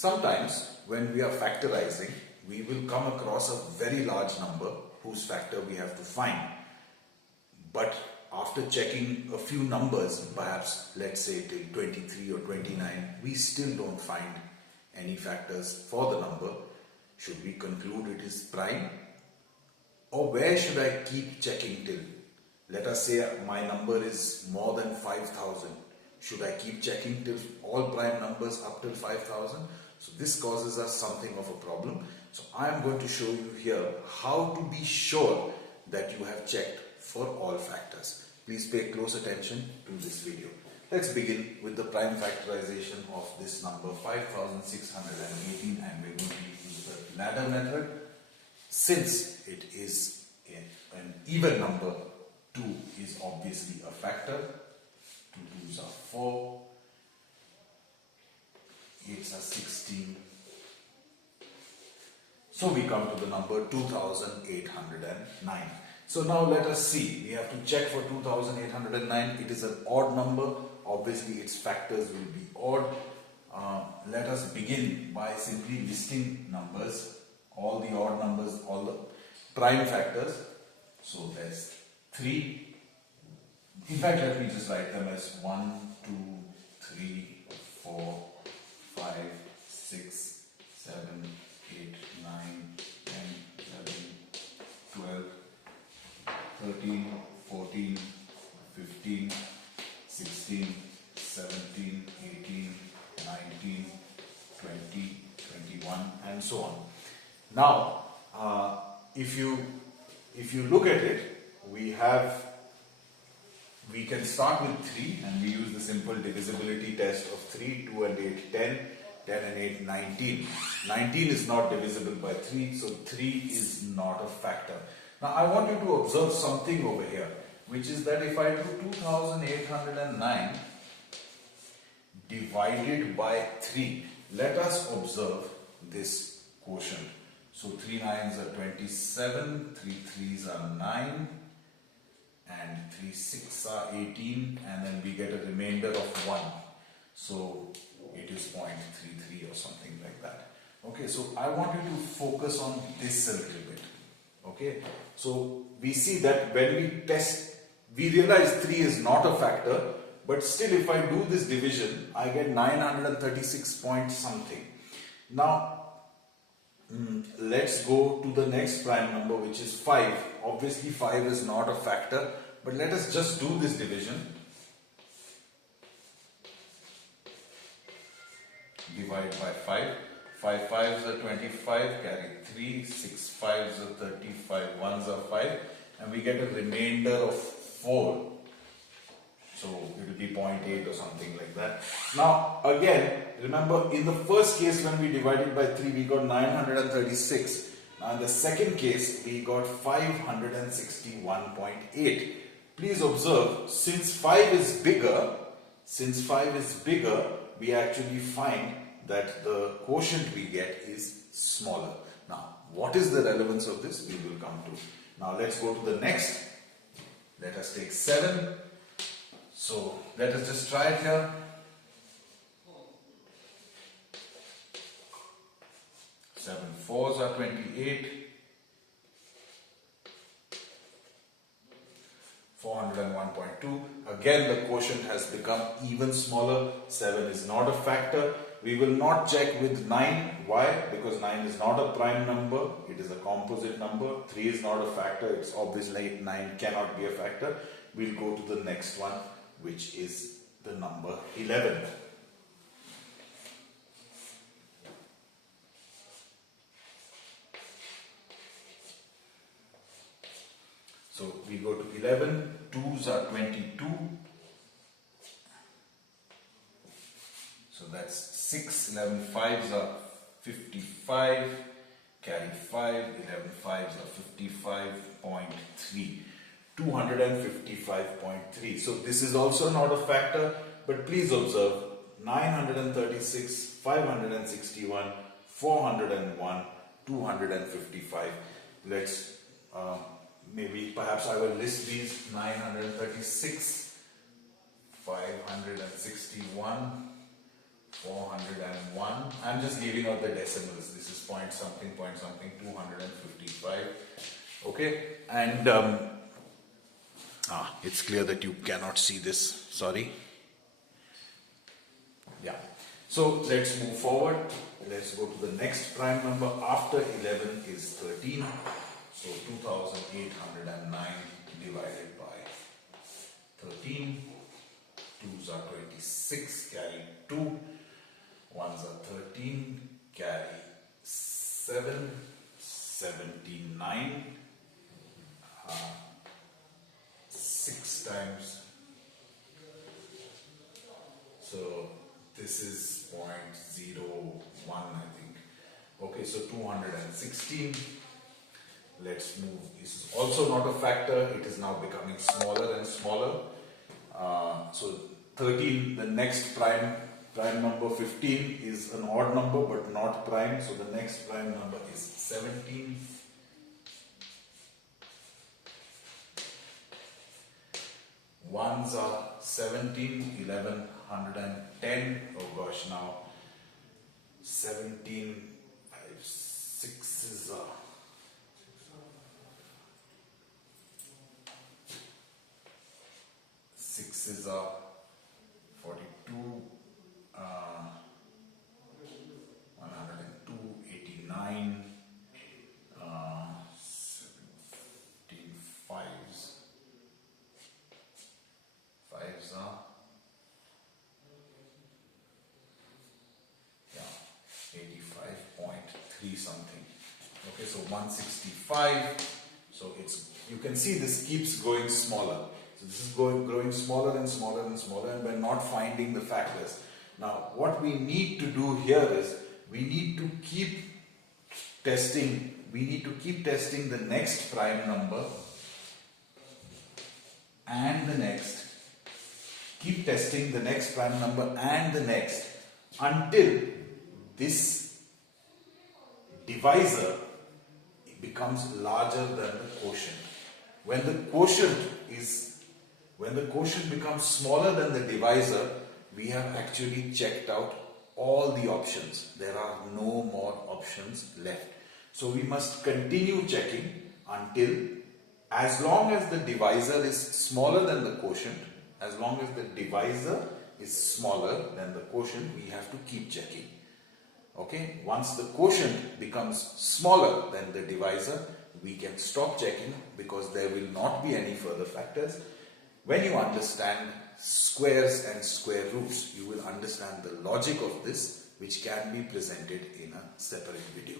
Sometimes when we are factorizing, we will come across a very large number whose factor we have to find. But after checking a few numbers, perhaps let's say till 23 or 29, we still don't find any factors for the number. Should we conclude it is prime? Or where should I keep checking till? Let us say my number is more than 5,000. Should I keep checking till all prime numbers up till 5,000? So this causes us something of a problem. So I am going to show you here how to be sure that you have checked for all factors. Please pay close attention to this video. Let's begin with the prime factorization of this number 5,618, and we're going to use the ladder method. Since it is an even number, 2 is obviously a factor. 2 2s are 4, 8s are 16. So we come to the number 2,809. So now let us see. We have to check for 2,809. It is an odd number. Obviously its factors will be odd. Let us begin by simply listing numbers, all the odd numbers, all the prime factors. So there's 3. In fact, let me just write them as 1, 2, 3, 4, 5, 6, 7, 8, 9, 10, 11, 12, 13, 14, 15, 16, 17, 18, 19, 20, 21, and so on. Now, if you look at it, we can start with 3, and we use the simple divisibility test of 3, 2 and 8, 10, 10 and 8, 19. 19 is not divisible by 3, so 3 is not a factor. Now I want you to observe something over here, which is that if I do 2,809 divided by 3, let us observe this quotient. So 3 9s are 27, 3 3s are 9, and 3 6 are 18, and then we get a remainder of 1. So it is 0.33 or something like that. Okay, so I want you to focus on this a little bit. Okay, so we see that when we test, we realize 3 is not a factor, but still if I do this division, I get 936 point something. Now, let's go to the next prime number, which is 5. Obviously 5 is not a factor, but let us just do this division. Divide by 5. 5 5s are 25, carry 3, 6 5s are 35, 1s are 5, and we get a remainder of 4. So it will be 0.8 or something like that. Now again, remember in the first case when we divided by 3, we got 936. Now in the second case, we got 561.8. Please observe, since 5 is bigger, we actually find that the quotient we get is smaller. Now, what is the relevance of this? We will come to. Now, let's go to the next. Let us take 7. So, let us just try it here. 7 4s are 28. 401.2. Again, the quotient has become even smaller. 7 is not a factor. We will not check with 9. Why? Because 9 is not a prime number. It is a composite number. 3 is not a factor. It's obviously 9 cannot be a factor. We'll go to the next one, which is the number 11. So we go to 11. 2s are 22. So that's 6. 11 5s are 55. Carry 5. 11 5s are 55.3. 255.3. So this is also not a factor, but please observe 936, 561, 401, 255. Let's perhaps I will list these: 936, 561, 401. I'm just giving out the decimals. This is point something, 255. Okay, and it's clear that you cannot see this. Sorry. Yeah. So let's move forward. Let's go to the next prime number after 11 is 13. So 2809 divided by 13. 2s are 26, carry 2. 1s are 13, carry 7, 79. 6 times. So this is 0.01, I think. Okay, so 216. Let's move. This is also not a factor. It is now becoming smaller and smaller. So 13, the next prime number 15 is an odd number but not prime. So the next prime number is 17. Ones are 17, 11, 110. Oh gosh, now 17, 5, 6s are 42, 102, 89, 17 fives. Fives are, yeah, 85.3 something. Okay, so 165. So you can see this keeps growing smaller. So this is growing smaller and smaller and smaller, and we're not finding the factors. Now, what we need to do here is we need to keep testing. We need to keep testing the next prime number and the next. Keep testing the next prime number and the next until this divisor becomes larger than the quotient. When the quotient becomes smaller than the divisor, we have actually checked out all the options. There are no more options left. So we must continue checking until, as long as the divisor is smaller than the quotient, as long as the divisor is smaller than the quotient, we have to keep checking. Okay, once the quotient becomes smaller than the divisor, we can stop checking because there will not be any further factors. When you understand squares and square roots, you will understand the logic of this, which can be presented in a separate video.